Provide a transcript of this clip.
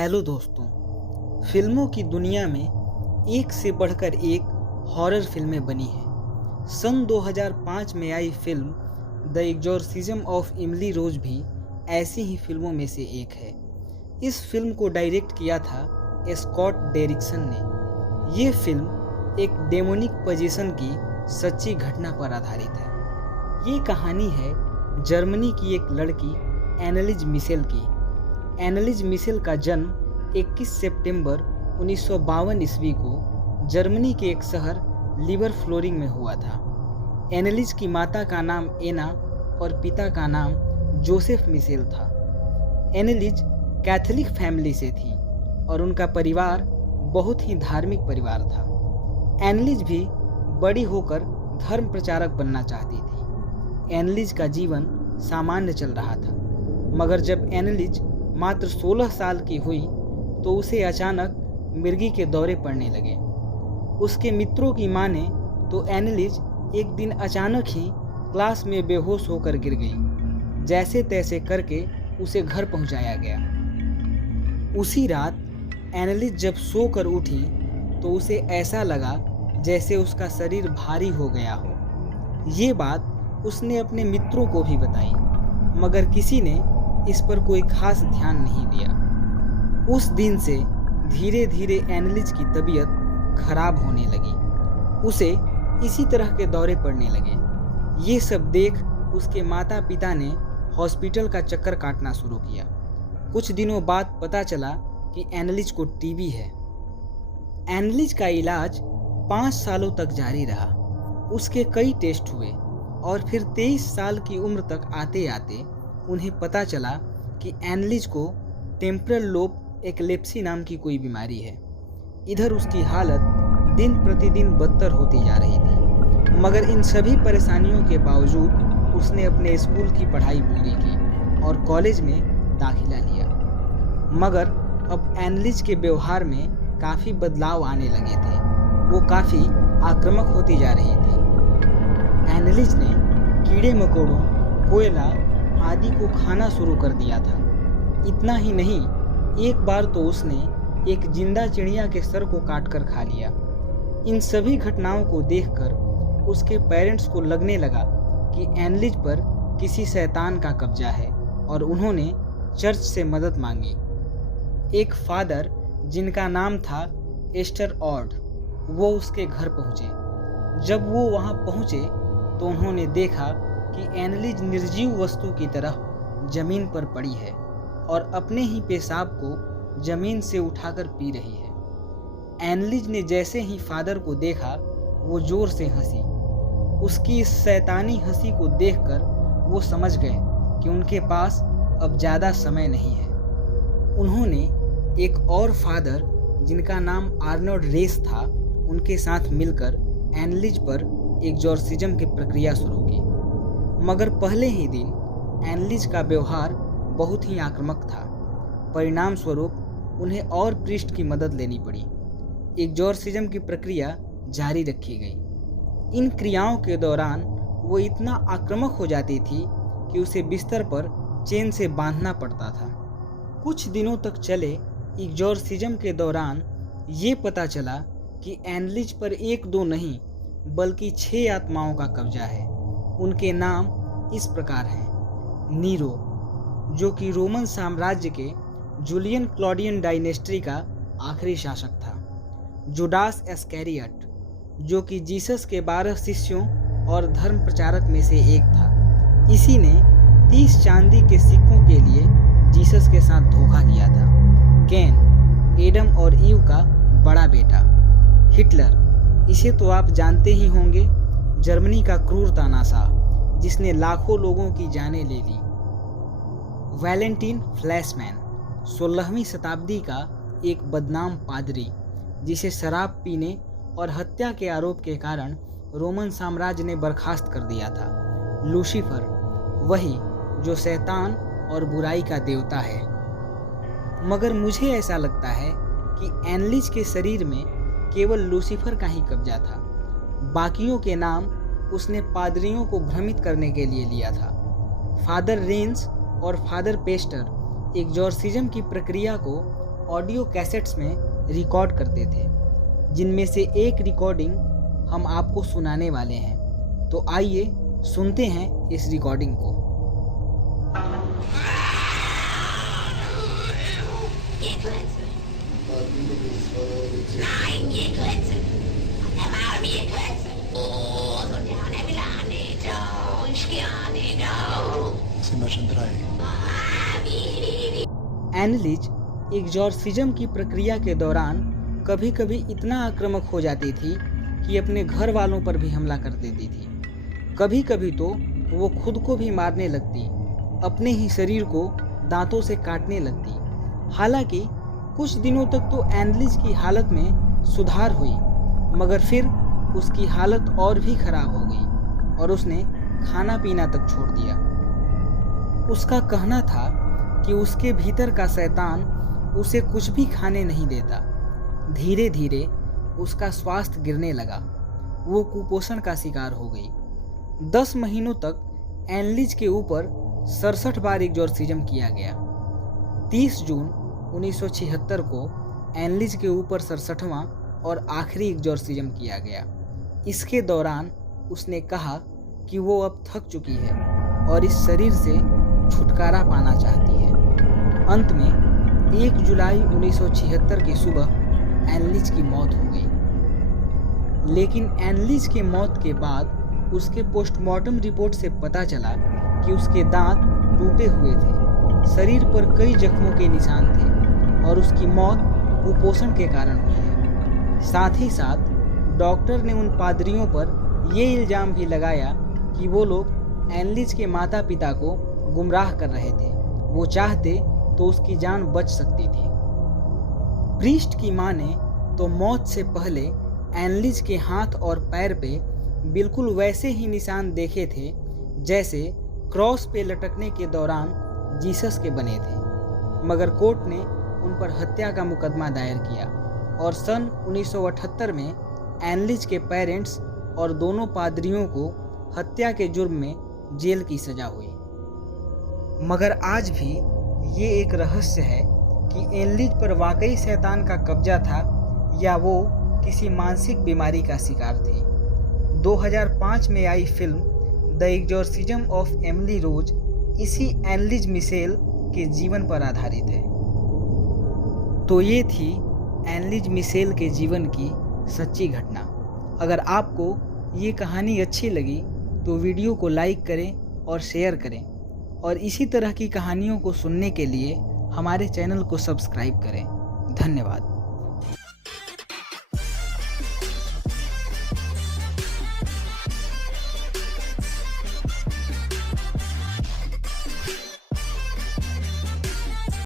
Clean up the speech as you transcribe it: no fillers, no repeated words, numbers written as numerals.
Hello दोस्तों, फिल्मों की दुनिया में एक से बढ़कर एक हॉरर फिल्में बनी हैं। सन 2005 में आई फिल्म the exorcism of Emily Rose भी ऐसी ही फिल्मों में से एक है। इस फिल्म को डायरेक्ट किया था स्कॉट डेरिक्सन ने। ये फिल्म एक डेमोनिक पोजीशन की सच्ची घटना पर आधारित है। ये कहानी है जर्मनी की एक लड़की एनालिज मिशेल की। एनालिज मिशेल का जन्म 21 सितंबर 1952 ईस्वी को जर्मनी के एक शहर लीवर फ्लोरिंग में हुआ था। एनालिज की माता का नाम एना और पिता का नाम जोसेफ मिशेल था। एनालिज कैथोलिक फैमिली से थी और उनका परिवार बहुत ही धार्मिक परिवार था। एनालिज भी बड़ी होकर धर्म प्रचारक बनना चाहती थी। एनालिज का जीवन सामान्य चल रहा था, मगर जब एनालिज मात्र 16 साल की हुई तो उसे अचानक मिर्गी के दौरे पड़ने लगे। उसके मित्रों की माने तो एनालिज एक दिन अचानक ही क्लास में बेहोश होकर गिर गई। जैसे तैसे करके उसे घर पहुंचाया गया। उसी रात एनालिज जब सोकर उठी तो उसे ऐसा लगा जैसे उसका शरीर भारी हो गया हो। ये बात उसने अपने मित्रों को भी बताई, मगर किसी ने इस पर कोई खास ध्यान नहीं दिया। उस दिन से धीरे धीरे एनालिज की तबीयत खराब होने लगी। उसे इसी तरह के दौरे पड़ने लगे। ये सब देख उसके माता पिता ने हॉस्पिटल का चक्कर काटना शुरू किया। कुछ दिनों बाद पता चला कि एनालिज को टीबी है। एनालिज का इलाज 5 सालों तक जारी रहा। उसके कई टेस्ट हुए और फिर 23 साल की उम्र तक आते आते उन्हें पता चला कि एनालिज को टेम्परल लोब एपिलेप्सी नाम की कोई बीमारी है। इधर उसकी हालत दिन प्रतिदिन बदतर होती जा रही थी, मगर इन सभी परेशानियों के बावजूद उसने अपने स्कूल की पढ़ाई पूरी की और कॉलेज में दाखिला लिया। मगर अब एनालिज के व्यवहार में काफ़ी बदलाव आने लगे थे। वो काफ़ी आक्रामक होती जा रही थी। एनालिज ने कीड़े मकोड़ों, कोयला आदि को खाना शुरू कर दिया था। इतना ही नहीं, एक बार तो उसने एक जिंदा चिड़िया के सर को काटकर खा लिया। इन सभी घटनाओं को देखकर उसके पेरेंट्स को लगने लगा कि एनालिज पर किसी शैतान का कब्जा है और उन्होंने चर्च से मदद मांगी। एक फादर जिनका नाम था एस्टर ऑड, वो उसके घर पहुँचे। जब वो वहाँ पहुँचे तो उन्होंने देखा कि एनालिज निर्जीव वस्तु की तरह जमीन पर पड़ी है और अपने ही पेशाब को जमीन से उठाकर पी रही है। एनालिज ने जैसे ही फादर को देखा वो जोर से हंसी। उसकी इस शैतानी हंसी को देखकर वो समझ गए कि उनके पास अब ज़्यादा समय नहीं है। उन्होंने एक और फादर जिनका नाम आर्नोल्ड रेस था, उनके साथ मिलकर एनालिज पर एग्जोर्सिज्म की प्रक्रिया शुरू की। मगर पहले ही दिन एनालिज का व्यवहार बहुत ही आक्रामक था। परिणाम स्वरूप उन्हें और प्रीस्ट की मदद लेनी पड़ी। एग्जोर्सिज्म की प्रक्रिया जारी रखी गई। इन क्रियाओं के दौरान वो इतना आक्रामक हो जाती थी कि उसे बिस्तर पर चेन से बांधना पड़ता था। कुछ दिनों तक चले एग्जोर्सिज्म के दौरान ये पता चला कि एनालिज पर 1-2 नहीं बल्कि 6 आत्माओं का कब्जा है। उनके नाम इस प्रकार हैं: नीरो, जो कि रोमन साम्राज्य के जूलियन क्लॉडियन डायनेस्टी का आखिरी शासक था; जुडास एस्कैरियट, जो कि जीसस के 12 शिष्यों और धर्म प्रचारक में से एक था। इसी ने 30 चांदी के सिक्कों के लिए जीसस के साथ धोखा किया था। कैन, एडम और ईव का बड़ा बेटा। हिटलर, इसे तो आप जानते ही होंगे, जर्मनी का क्रूर तानाशाह जिसने लाखों लोगों की जानें ले ली। वैलेंटीन फ्लैशमैन, 16वीं शताब्दी का एक बदनाम पादरी जिसे शराब पीने और हत्या के आरोप के कारण रोमन साम्राज्य ने बर्खास्त कर दिया था। लूसीफर, वही जो शैतान और बुराई का देवता है। मगर मुझे ऐसा लगता है कि एनालिज के शरीर में केवल लूसीफर का ही कब्जा था। बाकियों के नाम उसने पादरियों को भ्रमित करने के लिए लिया था। फादर रेंस और फादर पेस्टर एग्जोर्सिज्म की प्रक्रिया को ऑडियो कैसेट्स में रिकॉर्ड करते थे, जिनमें से एक रिकॉर्डिंग हम आपको सुनाने वाले हैं। तो आइए सुनते हैं इस रिकॉर्डिंग को। एनलिज एग्जॉर्सिज्म की प्रक्रिया के दौरान कभी कभी इतना आक्रामक हो जाती थी कि अपने घर वालों पर भी हमला कर देती थी। कभी कभी तो वो खुद को भी मारने लगती, अपने ही शरीर को दांतों से काटने लगती। हालांकि कुछ दिनों तक तो एनलिज की हालत में सुधार हुई, मगर फिर उसकी हालत और भी खराब हो गई और उसने खाना पीना तक छोड़ दिया। उसका कहना था कि उसके भीतर का शैतान उसे कुछ भी खाने नहीं देता। धीरे धीरे उसका स्वास्थ्य गिरने लगा, वो कुपोषण का शिकार हो गई। 10 महीनों तक एनलिज के ऊपर 67 बार एग्जॉर्सिज्म किया गया। 30 जून 1976 को एनलिज के ऊपर 67वां और आखिरी एग्जॉर्सिज्म किया गया। इसके दौरान उसने कहा कि वो अब थक चुकी है और इस शरीर से छुटकारा पाना चाहती है। अंत में 1 जुलाई 1976 की सुबह एनलिज की मौत हो गई। लेकिन एनलिज के मौत के बाद उसके पोस्टमार्टम रिपोर्ट से पता चला कि उसके दांत टूटे हुए थे, शरीर पर कई जख्मों के निशान थे और उसकी मौत कुपोषण के कारण हुई है। साथ ही साथ डॉक्टर ने उन पादरियों पर ये इल्ज़ाम भी लगाया कि वो लोग एनलिज के माता पिता को गुमराह कर रहे थे। वो चाहते तो उसकी जान बच सकती थी। प्रीस्ट की मां ने तो मौत से पहले एनलिज के हाथ और पैर पे बिल्कुल वैसे ही निशान देखे थे जैसे क्रॉस पे लटकने के दौरान जीसस के बने थे, मगर कोर्ट ने उन पर हत्या का मुकदमा दायर किया और सन 1978 में एनलिज के पेरेंट्स और दोनों पादरियों को हत्या के जुर्म में जेल की सजा हुई। मगर आज भी ये एक रहस्य है कि एनलिज पर वाकई शैतान का कब्जा था या वो किसी मानसिक बीमारी का शिकार थी। 2005 में आई फिल्म the exorcism of Emily Rose इसी एनलिज मिशेल के जीवन पर आधारित है। तो ये थी एनलिज मिशेल के जीवन की सच्ची घटना। अगर आपको ये कहानी अच्छी लगी तो वीडियो को लाइक करें और शेयर करें, और इसी तरह की कहानियों को सुनने के लिए हमारे चैनल को सब्सक्राइब करें। धन्यवाद।